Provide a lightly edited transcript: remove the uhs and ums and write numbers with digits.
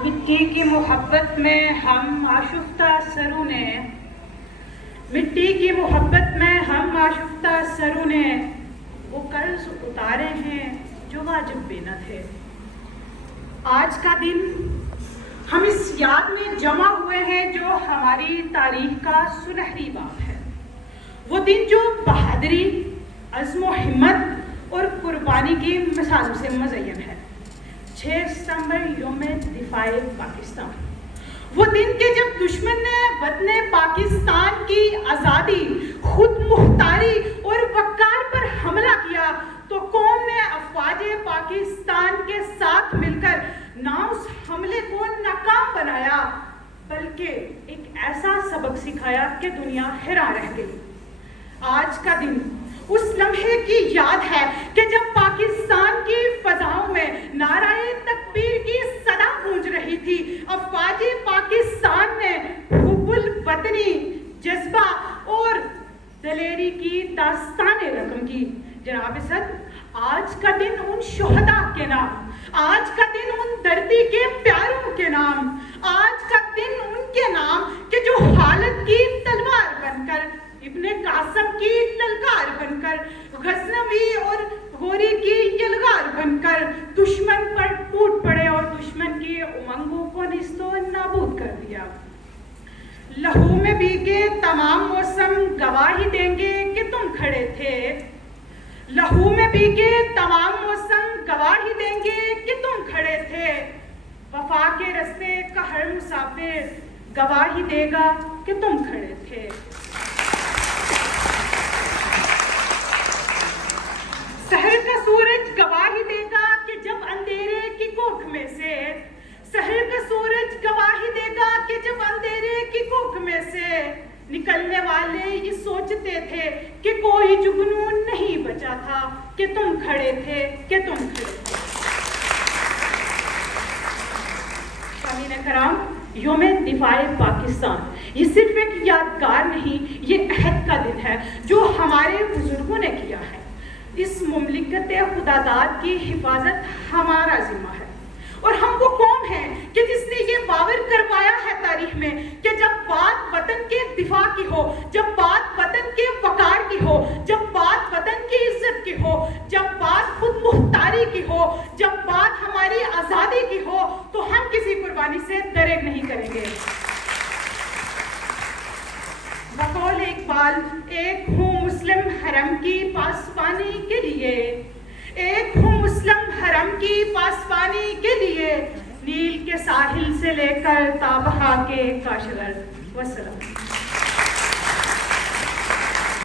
مٹی کی محبت میں ہم آشفتہ سروں نے، مٹی کی محبت میں ہم آشفتہ سروں نے وہ قرض اتارے ہیں جو واجب بھی نہ تھے۔ آج کا دن ہم اس یاد میں جمع ہوئے ہیں جو ہماری تاریخ کا سنہری باب ہے، وہ دن جو بہادری، عزم و ہمت اور قربانی کی مثالوں سے مزین ہے۔ 6 ستمبر یوم دفاع پاکستان، وہ دن کہ جب دشمن نے وطن پاکستان کی آزادی، خود مختاری اور وقار پر حملہ کیا تو قوم نے افواج پاکستان کے ساتھ مل کر نہ اس حملے کو ناکام بنایا بلکہ ایک ایسا سبق سکھایا کہ دنیا حیران رہ گئی۔ آج کا دن اس لمحے کی یاد ہے کہ جب پاکستان کی فضاؤں میں نعرہ تکبیر کی صدا گونج رہی تھی، افواج پاکستان نے حب الوطنی، جذبہ اور دلیری کی داستان رقم کی۔ جناب صدر، آج کا دن ان شہداء کے نام، آج کا دن ان دھرتی کے پیاروں کے نام، آج کا دن ان کے نام کہ جو حالت کی تلوار بن کر، ابن قاسم کی للکار بن کر، غزنوی اور غوری کی یلغار بن کر دشمن پر ٹوٹ پڑے اور دشمن کی امنگوں کو نیست و نابود کر دیا۔ لہو میں بھیگے تمام موسم گواہی دیں گے کہ تم کھڑے تھے، لہو میں بھیگے تمام موسم گواہی دیں گے کہ تم کھڑے تھے۔ وفا کے رستے کا ہر مسافر گواہی دے گا کہ تم کھڑے تھے۔ سحر کا سورج گواہی دے گا کہ جب اندھیرے کی کوکھ میں سے، سحر کا سورج گواہی دے گا کہ جب اندھیرے کی کوکھ میں سے نکلنے والے یہ سوچتے تھے کہ کوئی جگنون نہیں بچا تھا کہ تم کھڑے تھے، کہ تم کھڑے تھے۔ سامعین کرام، یوم دفاع پاکستان یہ صرف ایک یادگار نہیں، یہ عہد کا دن ہے جو ہمارے بزرگوں نے کیا ہے۔ اس مملکت خداداد کی حفاظت ہمارا ذمہ ہے، اور ہم وہ قوم ہیں کہ جس نے یہ باور کروایا ہے تاریخ میں کہ جب بات وطن کے دفاع کی ہو، جب بات وطن کے وقار کی ہو، جب بات وطن کی عزت کی ہو، جب بات خود مختاری کی ہو، جب بات ہماری آزادی کی ہو تو ہم کسی قربانی سے دریغ نہیں کریں گے۔ بقول اقبال، ایک ہوں مسلم حرم کی پاسبانی کے لیے، ایک ہوں مسلم حرم کی پاسبانی کے لیے، نیل کے ساحل سے لے کر تا بہا کے کاشغر۔ وسلام۔